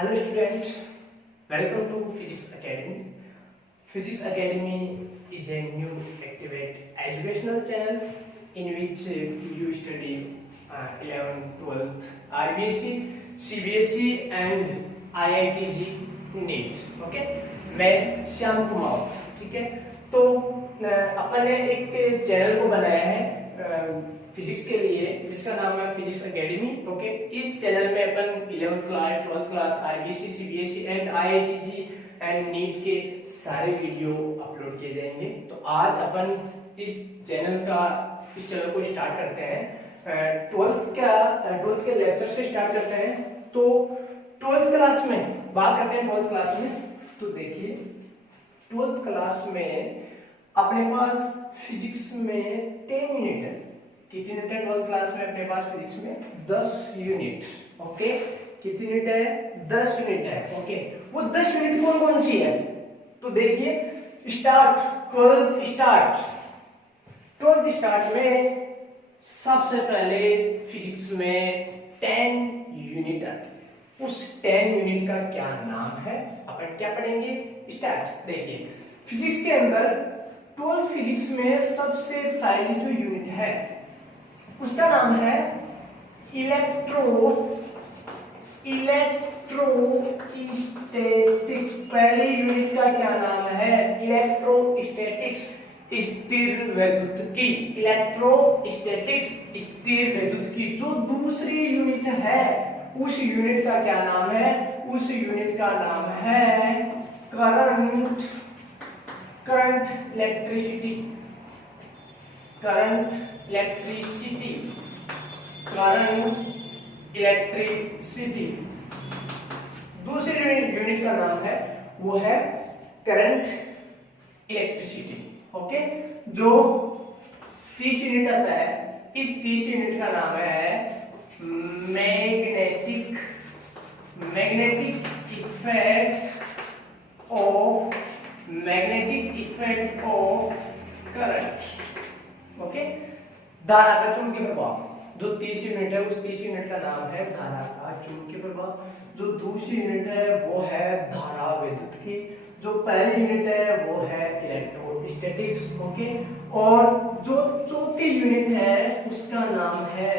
Hello student, welcome to Physics Academy. Physics Academy is a new activate educational channel in which you study 11th, 12th, RBSc, CBSE and IITG NEET. Okay, मैं श्याम कुमार. ठीक है, तो अपन ने एक channel को बनाया है फिजिक्स के लिए जिसका नाम है फिजिक्स एकेडमी. ओके, इस चैनल में अपन 11th class, 12th class, RBSE, CBSE and IIT JEE and NEET के सारे वीडियो अपलोड किए जाएंगे. तो आज अपन इस चैनल को स्टार्ट करते हैं. 12th के लेक्चर से स्टार्ट करते हैं. तो 12th क्लास में बात करते हैं. 12th क्लास में तो देखिए 12th क्लास में अपने पास फिजिक्स में 10 यूनिट है. कितनी यूनिट है 12th क्लास में अपने पास फिजिक्स में? 10 यूनिट. ओके, कितनी यूनिट है? 10 यूनिट है. ओके, वो 10 यूनिट कौन कौन सी है? तो देखिए स्टार्ट 12th स्टार्ट में सबसे पहले फिजिक्स में 10 यूनिट आती है. उस 10 यूनिट का क्या नाम है, अपन क्या पढ़ेंगे? स्टार्ट. देखिए फिजिक्स के अंदर 12th फिजिक्स में सबसे पहली जो यूनिट है उसका नाम है इलेक्ट्रोस्टैटिक्स. पहली यूनिट का क्या नाम है? इलेक्ट्रोस्टैटिक्स, स्थिर वैद्युत की. इलेक्ट्रोस्टैटिक्स, स्थिर वैद्युत की. जो दूसरी यूनिट है उस यूनिट का क्या नाम है? उस यूनिट का नाम है करंट इलेक्ट्रिसिटी. Current electricity. दूसरी यूनिट का नाम है वो है करंट इलेक्ट्रिसिटी. ओके, जो 30 यूनिट आता है इस 30 यूनिट का नाम है magnetic effect of current. Okay, धारा का चुंबकीय प्रभाव. जो 30 यूनिट है उस 30 यूनिट का नाम है धारा का चुंबकीय प्रभाव. जो दूसरी यूनिट है वो है धारा विद्युत की. जो पहली यूनिट है वो है इलेक्ट्रोस्टैटिक्स. ओके, और जो चौथी यूनिट है उसका नाम है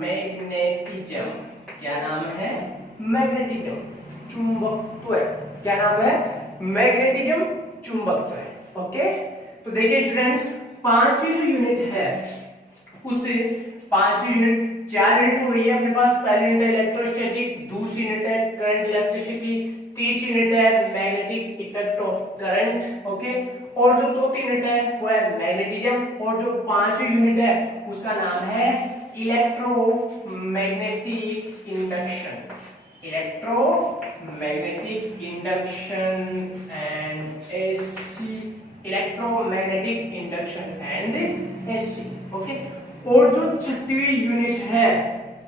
मैग्नेटिज्म. क्या नाम है? मैग्नेटिज्म, चुंबकत्व. क्या नाम है? मैग्नेटिज्म, चुंबकत्व. ओके, तो देखिए स्टूडेंट्स, पांचवी जो यूनिट है उस पांचवी यूनिट 4 यूनिट हो गई है अपने पास. पहली यूनिट है इलेक्ट्रोस्टैटिक, दूसरी यूनिट है करंट इलेक्ट्रिसिटी, तीसरी यूनिट है magnetic effect of current. Okay, और जो चौथी यूनिट है वो है मैग्नेटिज्म. और जो पांचवी यूनिट है उसका नाम है electromagnetic induction. Electromagnetic induction and AC. Electromagnetic induction and AC. Okay, और जो छठवीं यूनिट है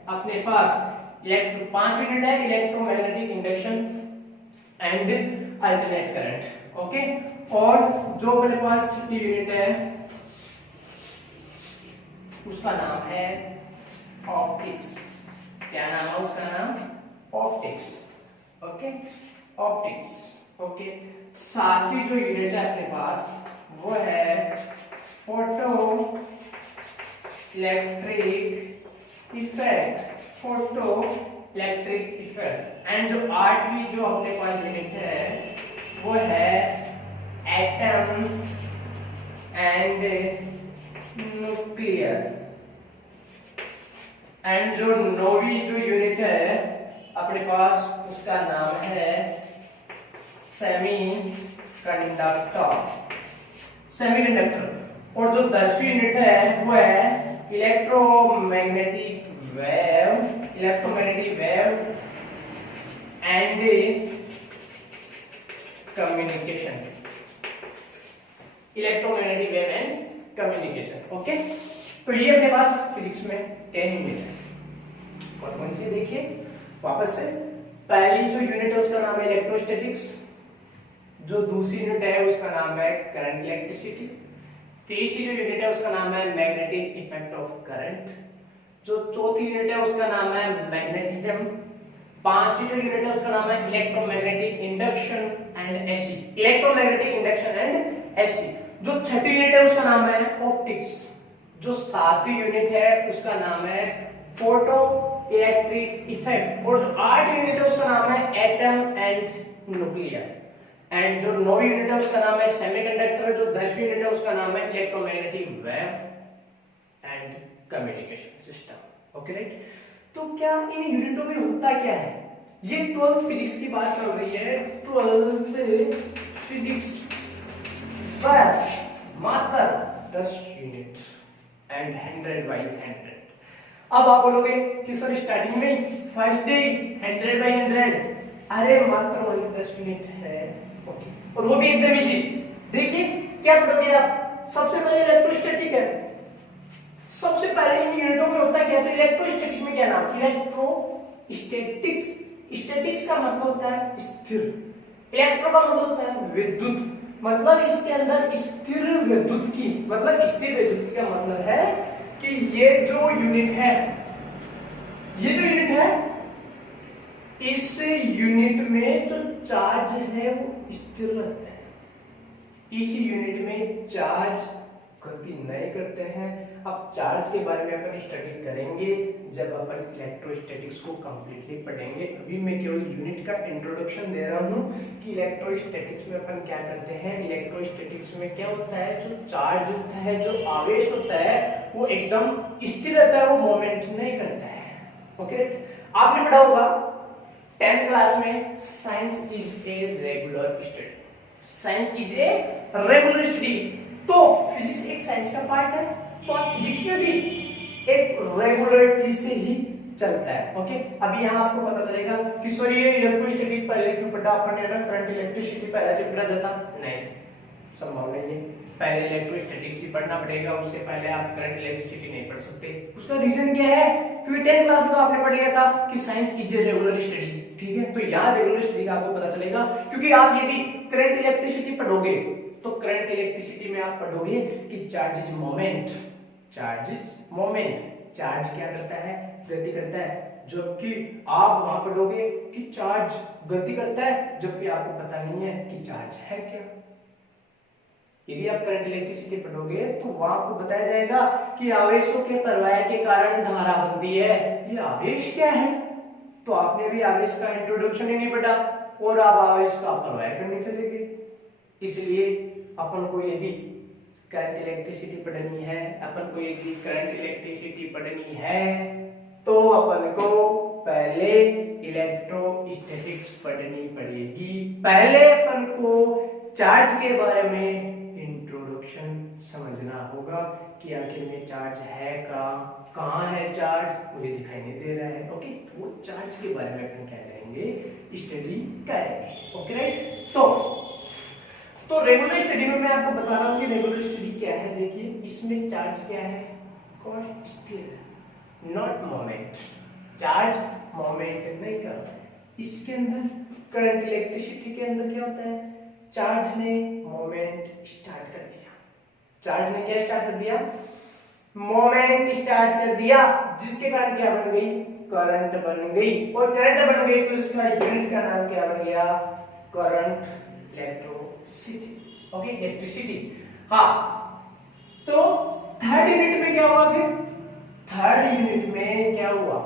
अपने पास 5 यूनिट है electromagnetic induction and alternate current. Okay, और जो अपने पास छठी यूनिट है उसका नाम है ऑप्टिक्स. क्या नाम है उसका? नाम ऑप्टिक्स. Okay, optics. ओके, सातवीं जो यूनिट है अपने पास वो है फोटो इलेक्ट्रिक इफेक्ट. एंड जो 8वीं जो अपने पास यूनिट है वो है एटम एंड न्यूक्लियर. एंड जो 9वीं जो यूनिट है अपने पास उसका नाम है सेमीकंडक्टर. और जो 10वीं यूनिट है वो है electromagnetic wave and communication. Electromagnetic wave and communication. Okay, तो ये अपने पास फिजिक्स में 10 यूनिट है. कौन सी? देखिए वापस से. पहली जो यूनिट है उसका नाम है इलेक्ट्रोस्टैटिक्स. जो दूसरी यूनिट है उसका नाम है करंट इलेक्ट्रिसिटी. तीसरी जो यूनिट है उसका नाम है मैग्नेटिक इफेक्ट ऑफ करंट. जो चौथी यूनिट है उसका नाम है मैग्नेटिज्म. पांचवी जो यूनिट है उसका नाम है electromagnetic induction and AC, electromagnetic induction and AC. जो छठी यूनिट है उसका नाम है ऑप्टिक्स। जो सातवीं यूनिट है उसका नाम है फोटो इलेक्ट्रिक इफेक्ट। और जो आठवीं यूनिट है उसका नाम है एटम एंड न्यूक्लियर। एंड जो 9वीं यूनिट है उसका नाम है सेमीकंडक्टर। जो 10वीं यूनिट है उसका नाम है electromagnetic wave and communication system. Okay right. तो क्या इन यूनिटों में होता क्या है? ये 12th फिजिक्स की बात चल रही है, 12th फिजिक्स, बस मात्र 10 यूनिट एंड 100/100। अब आप बोलोगे कि सर स्टार्टिंग में फर्स्ट डे 100/100, अरे मात्र ओनली 10 यूनिट है। ओके, और वो भी एकदम इजी। देखिए क्या पढ़ोगे आप? सबसे पहले इलेक्ट्रोस्टैटिक है। सबसे पहले इन यूनिटों में होता क्या है? तो इलेक्ट्रोस्टैटिक में क्या नाम? इलेक्ट्रोस्टैटिक्स। स्टैटिक्स का मतलब होता है स्थिर, इलेक्ट्रो का मतलब होता है विद्युत। मतलब इसके अंदर स्थिर विद्युत की, मतलब स्थिर विद्युत का मतलब है कि ये जो यूनिट है, ये जो यूनिट है, इस यूनिट में जो चार्ज है वो स्थिर रहता है। इस यूनिट में चार्ज गति नहीं करते हैं। अब चार्ज के बारे में अपन स्टडी करेंगे जब अपन इलेक्ट्रोस्टैटिक्स को कंप्लीटली पढ़ेंगे। अभी मैं केवल यूनिट का इंट्रोडक्शन दे रहा हूं कि इलेक्ट्रोस्टैटिक्स में अपन क्या करते हैं। इलेक्ट्रोस्टैटिक्स में क्या होता है? जो चार्ज होता है, जो आवेश होता है, वो एकदम स्थिर रहता है, वो मोमेंट नहीं करता है। ओके, आपने पढ़ा होगा 10th क्लास में, science is a regular study. Science is a regular study. तो फिजिक्स एक साइंस का पार्ट है, तो फिजिक्स में भी एक रेगुलरिटी से ही चलता है। ओके, अभी यहाँ आपको पता चलेगा कि सर ये इलेक्ट्रोस्टैटिक पहले क्यों पढ़ा अपन ने? करंट इलेक्ट्रिसिटी पहला चैप्टर जाता नहीं, संभव नहीं है। पहले इलेक्ट्रोस्टैटिक्स ही पढ़ना पड़ेगा, उससे पहले आप करंट इलेक्ट्रिसिटी नहीं पढ़ सकते। उसका रीजन क्या है? क्योंकि 10th क्लास में तो आपने पढ़ लिया था कि science is a regular study. ठीक है, तो यहाँ रेगुलर स्टडी का आपको पता चलेगा, क्योंकि आप यदि करंट इलेक्ट्रिसिटी पढ़ोगे तो करंट इलेक्ट्रिसिटी में आप पढ़ोगे कि charge is moment. Charge is moment, charge क्या करता है? गति करता है। जबकि आप वहां पढ़ोगे कि चार्ज गति करता है, जबकि आपको पता नहीं है कि चार्ज है क्या। यदि आप करंट इलेक्ट्रिसिटी पढ़ोगे तो वहां आपको बताया जाएगा कि आवेशों के प्रवाह के कारण धारा बनती है। ये आवेश क्या है? तो आपने भी आवेश का इंट्रोडक्शन ही नहीं पढ़ा और आप आवेश का प्रवाह करने चले गए। इसलिए अपन को यदि करंट इलेक्ट्रिसिटी पढ़नी है, अपन को यदि करंट इलेक्ट्रिसिटी पढ़नी है तो अपन को पहले इलेक्ट्रोस्टैटिक्स पढ़नी पड़ेगी। पहले अपन को चार्ज के बारे में इंट्रोडक्शन समझना होगा कि आखिर में चार्ज है कहाँ है चार्ज, मुझे दिखाई नहीं दे रहा है। ओके, वो चार्ज के बारे में अपन क्या करेंगे? स्टडी करेंगे। Okay right. तो रेगुलर स्टडी में मैं आपको बता रहा हूं कि रेगुलर स्टडी क्या है। देखिए इसमें चार्ज क्या है? स्थिर, नॉट मोमेंट। चार्ज मोमेंट नहीं करता है। इसके अंदर करंट इलेक्ट्रिसिटी के अंदर क्या होता है? चार्ज ने मोमेंट स्टार्ट कर दिया। चार्ज ने क्या स्टार्ट कर दिया? मोमेंट स्टार्ट कर दिया, जिसके कारण क्या बन गई? करंट बन गई। और करंट बन गई तो इसका यूनिट का नाम क्या बन गया? Current electricity. Okay, electricity. हाँ, तो थर्ड यूनिट में क्या हुआ? फिर थर्ड यूनिट में क्या हुआ?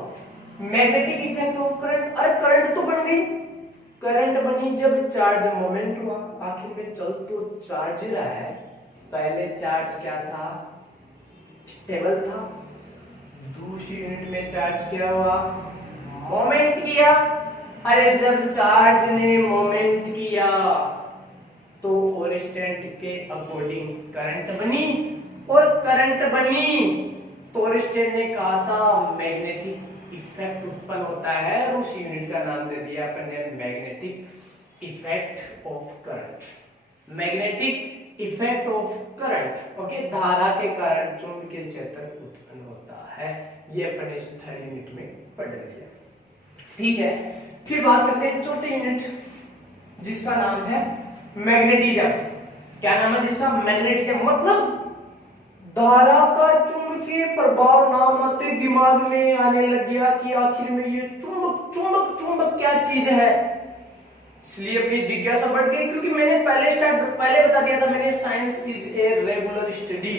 Magnetic effect of current. अरे करंट तो बन गई, करंट बनी जब चार्ज मोमेंट हुआ। आखिर में चल तो चार्ज रहा है। पहले चार्ज क्या था? स्टेबल था। दूसरी यूनिट में चार्ज क्या हुआ? मोमेंट किया। अरे जब चार्ज ने मोमेंट किया तो ओरिस्टेंट के अकॉर्डिंग करंट बनी, और करंट बनी तो ओरिस्टेंट ने कहा था मैग्नेटिक इफेक्ट उत्पन्न होता है, और उस यूनिट का नाम दे दिया अपन ने magnetic effect of current. Magnetic effect of current. Okay, धारा के कारण चुंबकीय क्षेत्र उत्पन्न होता है। ये अपन इस थर्ड यूनिट में पढ़ लिया। ठीक है, फिर बात करते हैं चौथे यूनिट, जिसका नाम है मैग्नेटिज्म। क्या नाम है जिसका? मैग्नेटिज्म। मतलब धारा का चुंबकीय प्रभाव भावना मत दिमाग में आने लग गया कि आखिर में ये चुंबक चुंबक चुंबक क्या चीज है, इसलिए अपनी जिज्ञासा बढ़ गई। क्योंकि मैंने पहले बता दिया था मैंने, science is a regular study.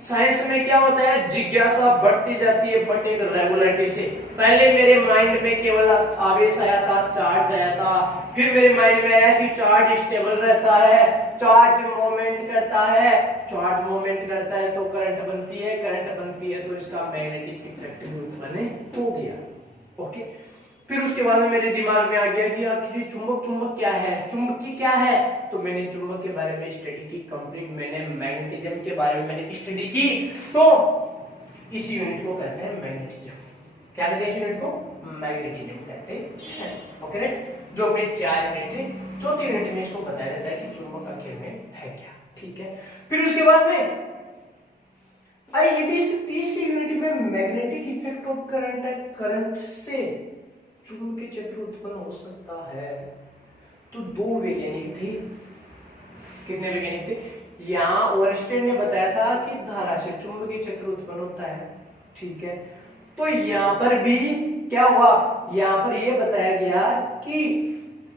Science में क्या होता है, जिज्ञासा बढ़ती जाती है बट एक रेगुलरिटी से। पहले मेरे माइंड में केवल आवेश आया था, चार्ज आया था, फिर मेरे माइंड में आया कि चार्ज स्टेबल रहता है, चार्ज मूवमेंट करता है, चार्ज मूवमेंट करता है तो करंट बनती है, करंट बनती है तो इसका मैग्नेटिक इफेक्ट भी उत्पन्न हो गया। ओके, फिर उसके बाद में मेरे दिमाग में आ गया कि आखिर चुंबक क्या है, चुंबकी क्या है, तो मैंने चुंबक के बारे में स्टडी की कंप्लीट, मैंने मैग्नेटिज्म के बारे में मैंने स्टडी की। तो इस यूनिट को कहते हैं मैग्नेटिज्म। क्या कहते हैं इस यूनिट को, मैग्नेटिज्म कहते हैं। ओके राइट, जो अपने 4 यूनिट है, चौथी यूनिट में इसको बताया जाता है कि चुंबक आखिर में है क्या। ठीक है, फिर उसके बाद में यदि तीसरी यूनिट में मैग्नेटिक इफेक्ट ऑफ करंट है, करंट से चुंबकीय क्षेत्र उत्पन्न हो सकता है, तो 2 वैज्ञानिक थे। कितने वैज्ञानिक थे, यहाँ ओरस्टेड ने बताया था कि धारा से चुंबकीय क्षेत्र उत्पन्न होता है। ठीक है, तो यहाँ पर भी क्या हुआ, यहाँ पर यह बताया गया कि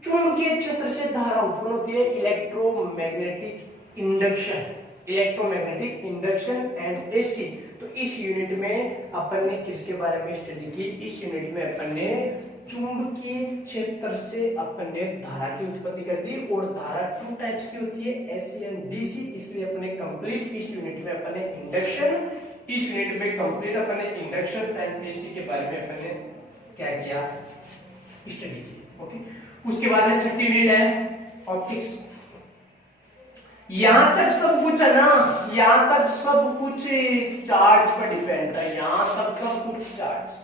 चुंबकीय क्षेत्र से धारा उत्पन्न होती है, electromagnetic induction, electromagnetic induction and AC. तो इस यूनिट में अपन ने किसके बारे में स्टडी की, इस यूनिट में अपन ने चुंबकीय क्षेत्र से अपन ने धारा की उत्पत्ति कर दी। और धारा 2 टाइप्स की होती है, एसी एंड डीसी, इसलिए अपने कंप्लीट इस यूनिट में अपन ने इंडक्शन, इस यूनिट में कंप्लीट अपन ने इंडक्शन एंड एसी के बारे में अपन ने क्या किया, स्टडी की। ओके, उसके बाद में छठी यूनिट है ऑप्टिक्स। यहां तक सब कुछ है ना, यहां तक सब कुछ चार्ज पर डिपेंड है, यहां तक सब कुछ चार्ज।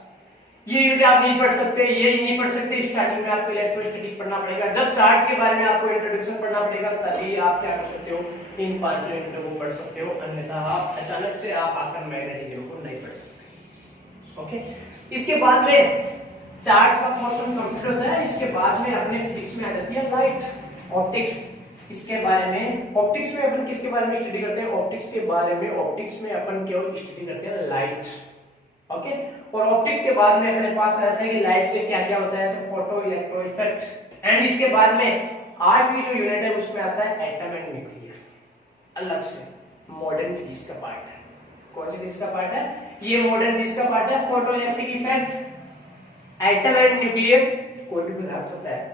ये यूनिट आप नहीं पढ़ सकते, ये नहीं पढ़ सकते, स्टार्टिंग में आपको इलेक्ट्रोस्टैटिक पढ़ना पड़ेगा। जब चार्ज के बारे में आपको इंट्रोडक्शन पढ़ना पड़ेगा तभी आप क्या कर सकते हो, इन 5 यूनिटों को पढ़ सकते हो, अन्यथा आप अचानक से आप आकर मैग्नेटिज्म को नहीं पढ़ सकते। ओके, इसके बाद में चार्ज का पोर्शन कंप्लीट होता है, इसके बाद में अपने फिजिक्स में आ जाती है लाइट, ऑप्टिक्स। इसके बारे में ऑप्टिक्स में अपन किसके बारे में स्टडी करते हैं, ऑप्टिक्स के बारे में, ऑप्टिक्स में अपन केवल स्टडी करते हैं लाइट। ओके, और ऑप्टिक्स के बाद में अपने पास आ जाता है कि लाइट से क्या क्या होता है, तो फोटो इलेक्ट्रो इफेक्ट। एंड इसके बाद में 8वीं जो यूनिट है उसमें आता है एटम एंड न्यूक्लियर, अलग से मॉडर्न फिजिक्स का पार्ट है। कौन सी फिजिक्स का पार्ट है, ये मॉडर्न फिजिक्स का पार्ट है। Photo electric effect, atom and nuclear, कोई भी पदार्थ होता है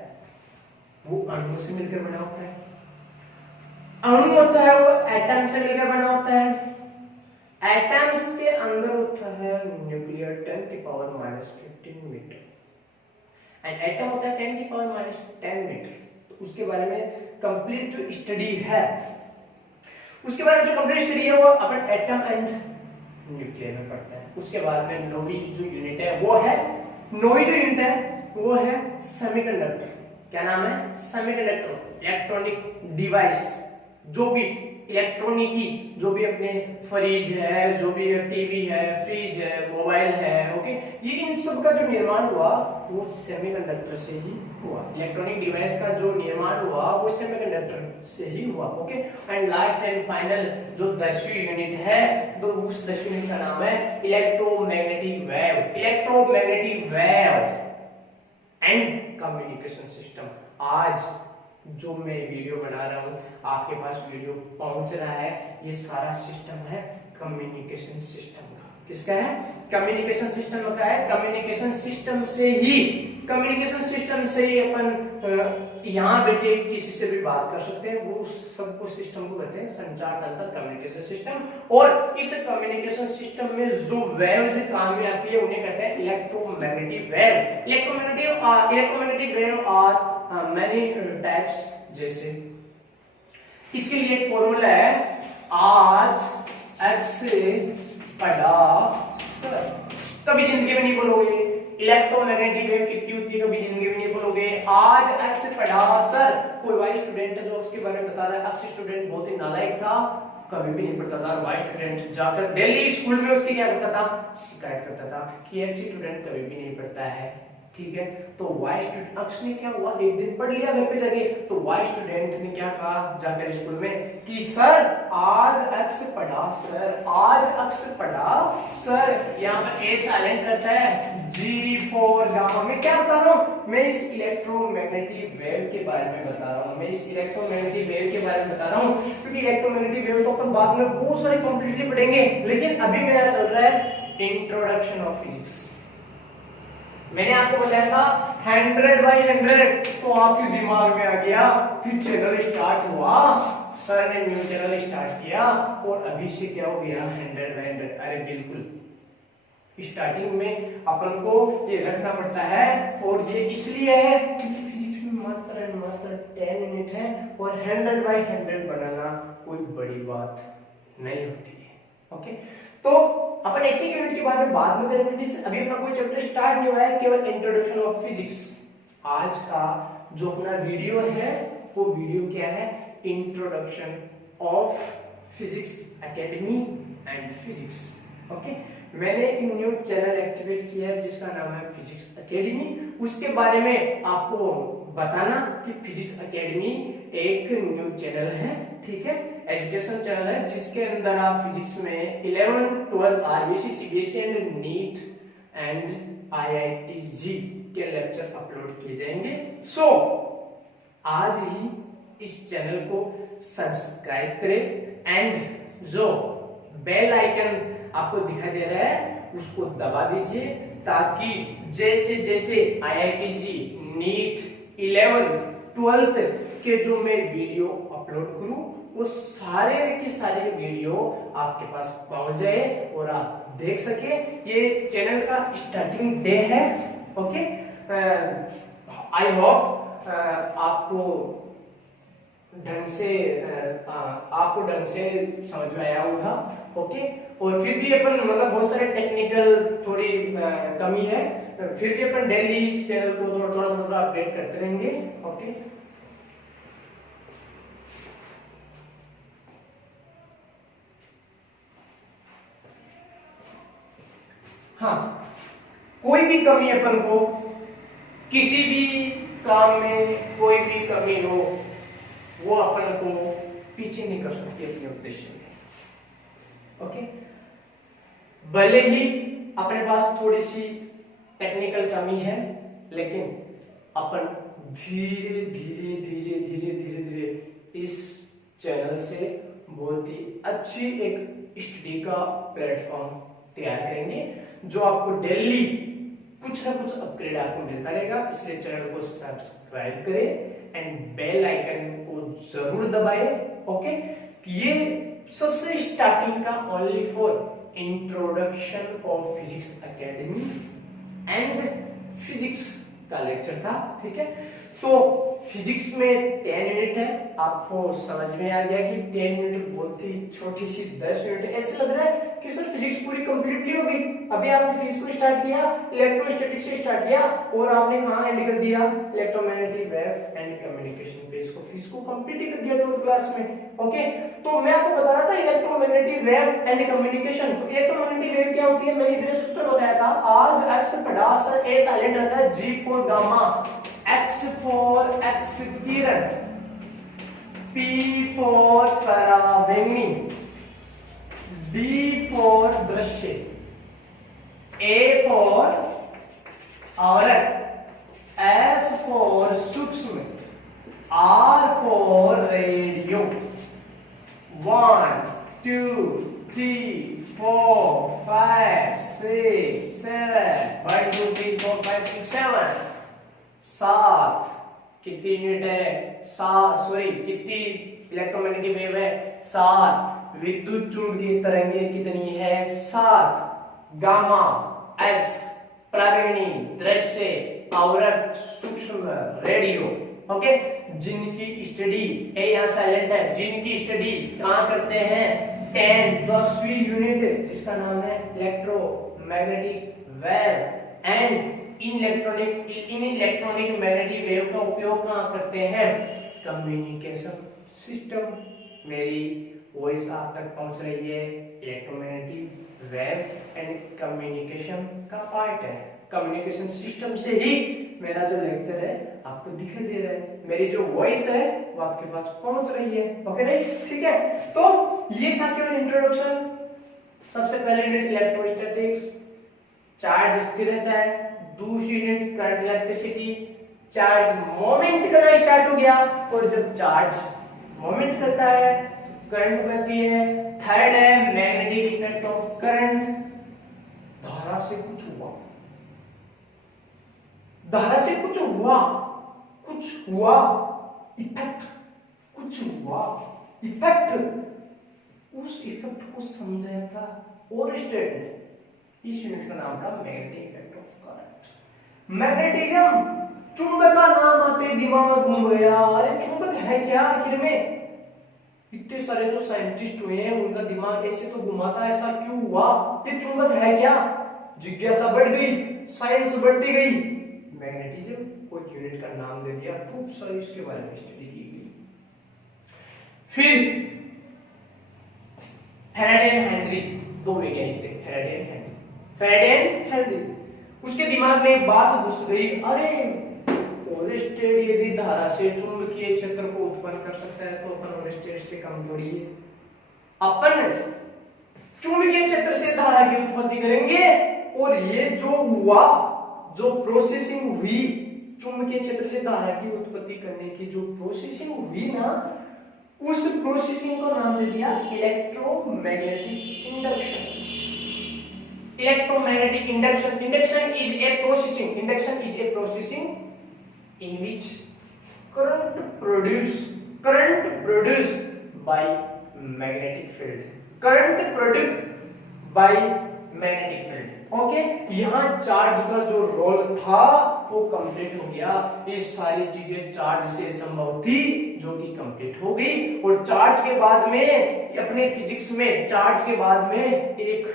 वो अणुओं से मिलकर बना होता है, अणु होता है वो एटम से मिलकर बना होता है। एटम्स के अंदर होता है न्यूक्लियर 10 की पावर -15 मीटर, एंड एटम होता है 10 की पावर -10 मीटर। तो उसके बारे में कंप्लीट जो स्टडी है, उसके बारे में जो कंप्लीट स्टडी है वो अपन एटम एंड न्यूक्लियर में पढ़ते हैं। उसके बाद में 9वीं जो यूनिट है वो है, 9वीं जो यूनिट है वो है सेमीकंडक्टर। क्या नाम है, सेमीकंडक्टर, इलेक्ट्रॉनिक डिवाइस, जो भी इलेक्ट्रॉनिकी, जो भी अपने फ्रिज है, जो भी टीवी है, फ्रिज है, मोबाइल है, ओके, ये इन सब का जो निर्माण हुआ वो सेमीकंडक्टर से ही हुआ। इलेक्ट्रॉनिक डिवाइस का जो निर्माण हुआ वो सेमीकंडक्टर से ही हुआ। Okay, and last and final जो 10वीं यूनिट है, तो उस 10वीं यूनिट का नाम है electromagnetic wave, electromagnetic wave and communication system. आज जो मैं वीडियो बना रहा हूं, आपके पास वीडियो पहुंच रहा है, ये सारा सिस्टम है कम्युनिकेशन सिस्टम का। किसका है, कम्युनिकेशन सिस्टम का है। कम्युनिकेशन सिस्टम से ही अपन यहाँ बैठे किसी से भी बात कर सकते हैं, वो सबको सिस्टम को कहते हैं संचार तंत्र, कम्युनिकेशन सिस्टम। और इस कम्युनिकेशन सिस्टम में जो वेव्स काम में आती है उन्हें कहते हैं इलेक्ट्रोमैग्नेटिक वेव। इलेक्ट्रोमैग्नेटिक वेव और many types, जैसे इसके लिए एक फॉर्मूला है, आज एक्स पढ़ा सर। कभी जिंदगी में नहीं बोलोगे इलेक्ट्रोमैग्नेटिक वेव कितनी होती है, कभी जिंदगी में नहीं बोलोगे आज एक्स पढ़ा सर। कोई वाई स्टूडेंट है जो उसके बारे में बता रहा है, एक्स स्टूडेंट बहुत ही नालायक था, कभी भी नहीं पढ़ता था। वाई स्टूडेंट जाकर डेली स्कूल में उसकी क्या करता था, शिकायत करता था कि एक्स स्टूडेंट कभी भी नहीं पढ़ता है। ठीक है। तो वाई स्टूडेंट, अक्ष ने क्या हुआ, एक दिन पढ़ लिया घर पे जाके, तो वाई स्टूडेंट ने क्या कहा जाकर स्कूल में कि सर आज अक्ष पढ़ा, सर आज अक्ष पढ़ा सर। यहाँ पर ए साइलेंट रहता है, जी फॉर गामा। मैं क्या बता रहा हूँ, मैं इस इलेक्ट्रोमैग्नेटिक वेव के बारे में बता रहा हूँ, मैं इस इलेक्ट्रोमैग्नेटिक वेव के बारे में बता रहा हूँ, क्योंकि इलेक्ट्रोमैग्नेटिक वेव तो अपन बाद में बहुत सारे कंप्लीटली पढ़ेंगे, लेकिन अभी मेरा चल रहा है इंट्रोडक्शन ऑफ फिजिक्स। मैंने आपको बताया था 100/100, तो आपके दिमाग में आ गया कि चैनल स्टार्ट हुआ, सर ने न्यू चैनल स्टार्ट किया और अभी से क्या हो गया 100/100। अरे बिल्कुल, स्टार्टिंग में अपन को ये रखना पड़ता है, और ये इसलिए है क्योंकि फिजिक्स में मात्र 10 मिनट है और 100/100 बनाना कोई बड़ी बात नहीं होती है। ओके, तो अपन 80 यूनिट के बारे में बाद में करेंगे, अभी अपना कोई चैप्टर स्टार्ट नहीं हुआ है, केवल इंट्रोडक्शन ऑफ फिजिक्स। आज का जो अपना वीडियो है वो वीडियो क्या है, introduction of physics academy and physics. Okay, मैंने एक न्यू चैनल एक्टिवेट किया है जिसका नाम है फिजिक्स एकेडमी। उसके बारे में आपको बताना कि फिजिक्स एकेडमी एक न्यू चैनल है, ठीक है, एजुकेशन चैनल है, जिसके अंदर आप फिजिक्स में 11th 12th RBC CBSE and neat and IIT के लेक्चर अपलोड किए जाएंगे। सो आज ही इस चैनल को सब्सक्राइब करें एंड जो बेल आइकन आपको दिखाई दे रहा है उसको दबा दीजिए, ताकि जैसे जैसे आईआईटी नीट 11th 12th के जो मैं वीडियो अपलोड करूं वो सारे के सारे वीडियो आपके पास पहुंच जाए और आप देख सके। ये चैनल का स्टार्टिंग डे है। ओके, आई होप आपको ढंग से समझ में आया होगा। ओके, और फिर भी अपन मतलब बहुत सारे टेक्निकल थोड़ी कमी है, फिर भी अपन डेली इस चैनल को थोड़ा अपडेट करते रहेंगे। ओके, हाँ, कोई भी कमी अपन को, किसी भी काम में कोई भी कमी हो, वो अपन को पीछे नहीं कर सकती अपने उद्देश्य में। ओके, भले ही अपने पास थोड़ी सी टेक्निकल कमी है, लेकिन अपन धीरे धीरे इस चैनल से बहुत ही अच्छी एक स्टडी का प्लेटफॉर्म तैयार करेंगे, जो आपको डेली कुछ ना कुछ अपग्रेड आपको मिलता रहेगा। इसलिए चैनल को सब्सक्राइब करें एंड बेल आइकन को जरूर दबाएं। ओके, ये सबसे स्टार्टिंग का only for introduction of physics academy and physics का लेक्चर था, ठीक है। तो फिजिक्स में 10 मिनट है, आपको समझ में आ गया कि 10 मिनट बहुत ही छोटी सी 10 मिनट है। ऐसे लग रहा है कि सर फिजिक्स पूरी कंप्लीटली हो गई, अभी आपने फिजिक्स को स्टार्ट किया, इलेक्ट्रोस्टैटिक्स से स्टार्ट किया और आपने कहां एंड कर दिया, इलेक्ट्रोमैग्नेटिक वेव एंड कम्युनिकेशन पे। इसको फिजिक्स को कंप्लीट कर दिया 12th क्लास में। ओके, तो मैं आपको बता रहा था इलेक्ट्रोमैग्नेटिक वेव एंड कम्युनिकेशन। तो इलेक्ट्रोमैग्नेटिक वेव क्या होती है, मैंने इधर सूत्र बताया था, आज एक्स पढ़ा सर, ए साइलेंट रहता है, G for gamma, X for X किरण, पी फॉर पराबैंगनी, डी फॉर दृश्य, ए फॉर आवृत, एस फॉर सूक्ष्म, आर फॉर रेडियो। 1 2 3 4 5 6 7 1 2 3 4 5 6 7 7 कितनी यूनिट है, 7 सॉरी कितनी इलेक्ट्रोमैग्नेटिक वेव है, 7 विद्युत चुंबकीय तरंगे कितनी है, 7 गामा, एक्स, पराबैंगनी, दृश्य, आवृत, सूक्ष्म, रेडियो। ओके, जिनकी स्टडी यहाँ साइलेंट है, जिनकी स्टडी कहाँ करते हैं, 10वीं यूनिट जिसका नाम है electromagnetic wave and in electronic magnetic wave का उपयोग कहाँ करते हैं, कम्युनिकेशन सिस्टम। मेरी वॉइस आप तक पहुंच रही है? इलेक्ट्रोमैग्नेटिक वेव एंड कम्युनिकेशन का पार्ट है। कम्युनिकेशन सिस्टम से ही मेरा जो लेक्चर है आपको दिखाई दे रहा है, मेरी जो वॉइस है वो आपके पास पहुंच रही है। ओके राइट, ठीक है। तो ये था केवल इंट्रोडक्शन। सबसे पहले यूनिट इलेक्ट्रोस्टैटिक्स, चार्ज स्थिर रहता है। दूसरी unit current electricity, charge moment करना स्टार्ट हो गया, और जब चार्ज मोमेंट करता है करंट बनती है। थर्ड है मैग्नेटिक इफेक्ट ऑफ करंट, धारा से कुछ हुआ, धारा से कुछ हुआ, कुछ हुआ, इफेक्ट, कुछ हुआ, इफेक्ट, उस इफेक्ट को समझाया था ओरस्टेड ने। इस यूनिट का नाम था magnetic effect of current. Magnetism, चुंबक का नाम आते दिमाग घूम गया, अरे चुंबक है क्या आखिर में? इतने सारे जो साइंटिस्ट हुए हैं उनका दिमाग ऐसे तो घुमाता, ऐसा क्यों हुआ? ये चुंबक है क्या? जिज्ञासा बढ़ गई, साइंस बढ़ती गई, मैग्नेटिज्म को यूनिट का नाम दे दिया, खूब सारी इसके बारे में स्टडी की गई। फिर फैराडे एंड हेनरी, दो वैज्ञानिक थे, Faraday and Henry. Faraday and Henry, उसके दिमाग में एक बात घुस गई, अरे ओरस्टेड यदि धारा से चुंबकीय क्षेत्र को उत्पन्न कर सकता है तो अपन ओरस्टेड से कम थोड़ी है। अपन चुंबकीय क्षेत्र से धारा की उत्पत्ति करेंगे, और ये जो हुआ, जो प्रोसेसिंग हुई चुंबकीय क्षेत्र से धारा की उत्पत्ति करने की जो प्रोसेसिंग हुई ना, उस प्रोसेसिंग को नाम दे दिया electromagnetic induction. Electromagnetic induction, induction is a processing, induction is a processing in which current produced by magnetic field, current produced by magnetic field। Okay, यहाँ चार्ज का जो रोल था वो कंप्लीट हो गया। ये सारी चीजें चार्ज से संभव थी जो कि कंप्लीट हो गई। और चार्ज के बाद में अपने फिजिक्स में चार्ज के बाद में एक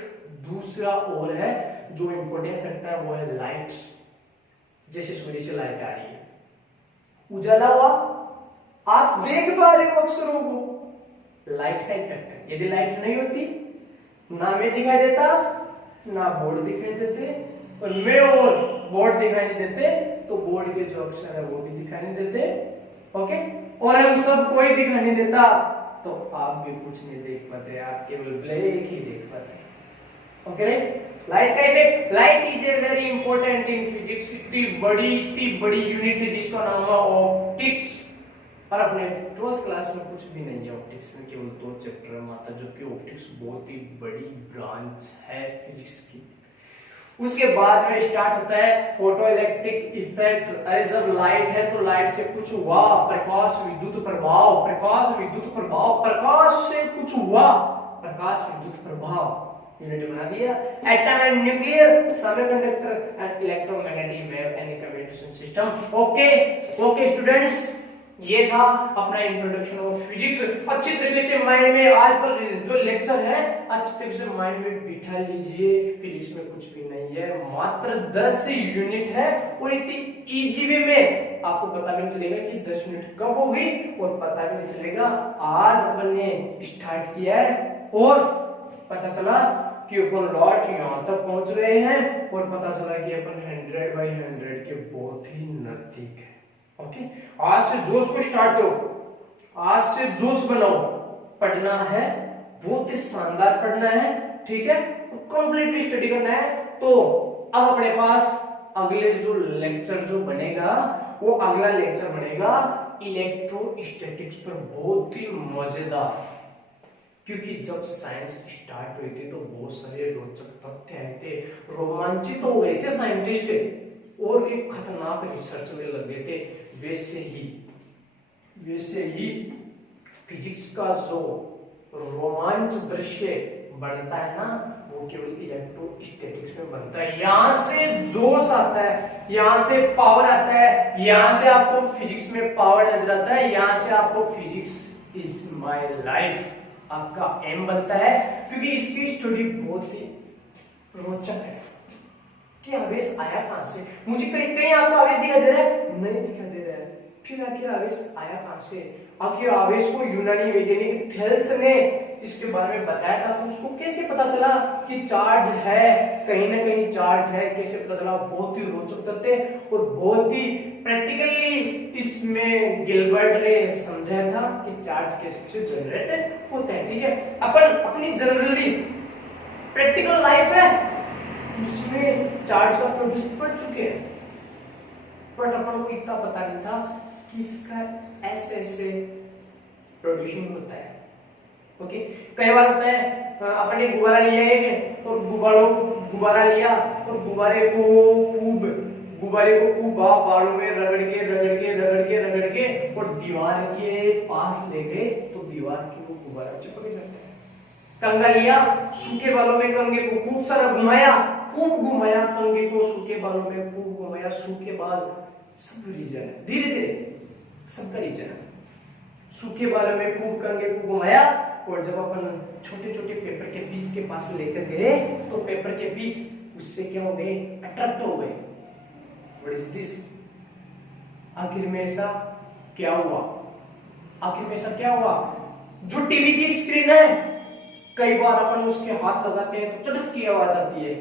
दूसरा और है जो इंपॉर्टेंस रखता है, वो है लाइट। जैसे सूर्य से लाइट आ रही है, उजाला हुआ, आप देख पा रहे हो अक्षरों को, लाइट का इफेक्ट है। यदि लाइट नहीं होती, ना मैं दिखाई देता, ना बोर्ड दिखाई देते, और मैं और बोर्ड दिखाई नहीं देते तो बोर्ड के जो अक्षर है वो भी दिखाई नहीं देते। ओके, और हम सब कोई दिखाई नहीं देता तो आप भी कुछ नहीं देख पाते, आप केवल ब्लैक ही देख पाते। ओके राइट, लाइट का effect, light is a very important in physics. इतनी बड़ी यूनिट है जिसका नाम है ऑप्टिक्स। और अपने 12th क्लास में कुछ भी नहीं है ऑप्टिक्स में, केवल 2 चैप्टर मात्र, जबकि ऑप्टिक्स बहुत ही बड़ी ब्रांच है फिजिक्स की। उसके बाद में स्टार्ट होता है फोटो इलेक्ट्रिक इफेक्ट। अरे जब लाइट है तो लाइट से कुछ हुआ, प्रकाश विद्युत प्रभाव, प्रकाश विद्युत प्रभाव, प्रकाश से कुछ हुआ, प्रकाश विद्युत प्रभाव, यूनिट बना दिया। Atom and nuclear, semiconductor and electromagnetic wave and communication system. Okay students, ये था अपना इंट्रोडक्शन ऑफ फिजिक्स। अच्छी तरीके से माइंड में आज का जो लेक्चर है अच्छी तरीके से माइंड में बिठा लीजिए। फिजिक्स में कुछ भी नहीं है, मात्र 10 यूनिट है, और इतनी इजी वे में आपको पता भी नहीं चलेगा कि 10 यूनिट कब होगी, और पता भी नहीं चलेगा। आज अपन ने स्टार्ट किया है और पता चला कि अपन लॉट यहाँ तक पहुंच रहे हैं, और पता चला कि अपन 100 by 100 के बहुत ही नजदीक है। ओके, आज से जोश को स्टार्ट करो, आज से जोश बनाओ, पढ़ना है, बहुत ही शानदार पढ़ना है, ठीक है, तो कंप्लीटली स्टडी करना है। तो अब अपने पास अगले जो लेक्चर जो बनेगा, वो अगला लेक्चर बनेगा इलेक्ट्रोस्टैटिक्स पर, बहुत ही मजेदार। क्योंकि जब साइंस स्टार्ट हुई थी तो बहुत सारे रोचक तथ्य आए थे, रोमांचित हो गए थे साइंटिस्ट, और एक खतरनाक रिसर्च में लग गए थे। वैसे ही फिजिक्स का जो रोमांच दृश्य बनता है ना, वो केवल इलेक्ट्रोस्टैटिक्स में बनता है। यहाँ से जोश आता है, यहाँ से पावर आता है, यहाँ से आपको फिजिक्स में पावर नजर आता है, यहाँ से आपको फिजिक्स इज माय लाइफ आपका एम बनता है। क्योंकि इसकी स्टडी बहुत ही रोचक है। कि आवेश आया कहां से? मुझे कहीं आपको आवेश दिखाई दे रहा है? नहीं दिखाई दे रहा है। फिर आखिर आवेश आया कहां से? आखिर आवेश को यूनानी वैज्ञानिक थेल्स ने जिसके बारे में बताया था, तो उसको कैसे पता चला कि चार्ज है, कहीं ना कहीं चार्ज है, कैसे पता चला? बहुत ही रोचक तथ्य और बहुत ही प्रैक्टिकली इसमें गिलबर्ट ने समझाया था कि चार्ज कैसे जनरेट होता है। ठीक है, अपन अपनी जनरली प्रैक्टिकल लाइफ है उसमें चार्ज का प्रोड्यूस पढ़ चुके हैं, बट अपन को इतना पता नहीं था कि इसका ऐसे ऐसे प्रोड्यूसिंग होता है। ओके, कई बार होता है अपन ने गुब्बारा लिया है और गुब्बारा लिया और गुब्बारे को खूब बालों में रगड़ के और दीवार के पास ले गए तो दीवार के वो गुब्बारा चिपक जाता है। कंघा लिया, सूखे बालों में कंघे को खूब सारा घुमाया, कंघे को सूखे बालों में खूब घुमाया, सूखे बाल सब रीजन, धीरे धीरे सबका रीजन। सूखे बालों में खूब कंघे को घुमाया और जब अपन छोटे छोटे पेपर के पीस के पास लेकर गए तो पेपर के पीस उससे क्या हो गए? अट्रैक्ट हो गए। What is this? आखिर में ऐसा क्या हुआ? जो टीवी की स्क्रीन है, कई बार अपन उसके हाथ लगाते हैं तो चटक की आवाज आती है,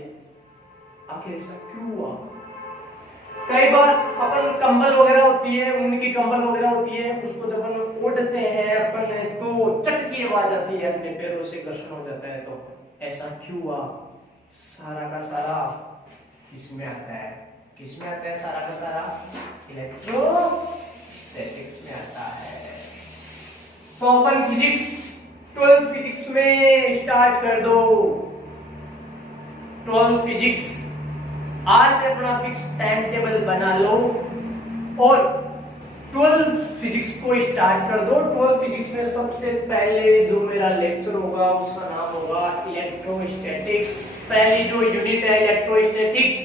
आखिर ऐसा क्यों हुआ? कई बार अपन कंबल वगैरह होती है, ऊन की कंबल वगैरह होती है, उसको जब अपन ओढ़ते हैं अपन तो चट की आवाज आती है, अपने पैरों से घर्षण हो जाता है, तो ऐसा क्यों हुआ? सारा का सारा किसमें आता है? सारा का सारा इलेक्ट्रोस्टैटिक्स में आता है। तो अपन फिजिक्स 12th फिजिक्स में स्टार्ट कर दो। 12th फिजिक्स आज से अपना फिक्स टाइम टेबल बना लो और 12th फिजिक्स को स्टार्ट कर दो। 12th फिजिक्स में सबसे पहले जो मेरा लेक्चर होगा उसका नाम होगा इलेक्ट्रोस्टैटिक्स। पहली जो यूनिट है इलेक्ट्रोस्टैटिक्स,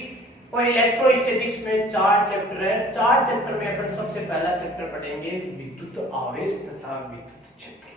और इलेक्ट्रोस्टैटिक्स में 4 चैप्टर है। 4 चैप्टर में अपन सबसे पहला चैप्टर पढ़ेंगे विद्युत आवेश तथा विद्युत क्षेत्र।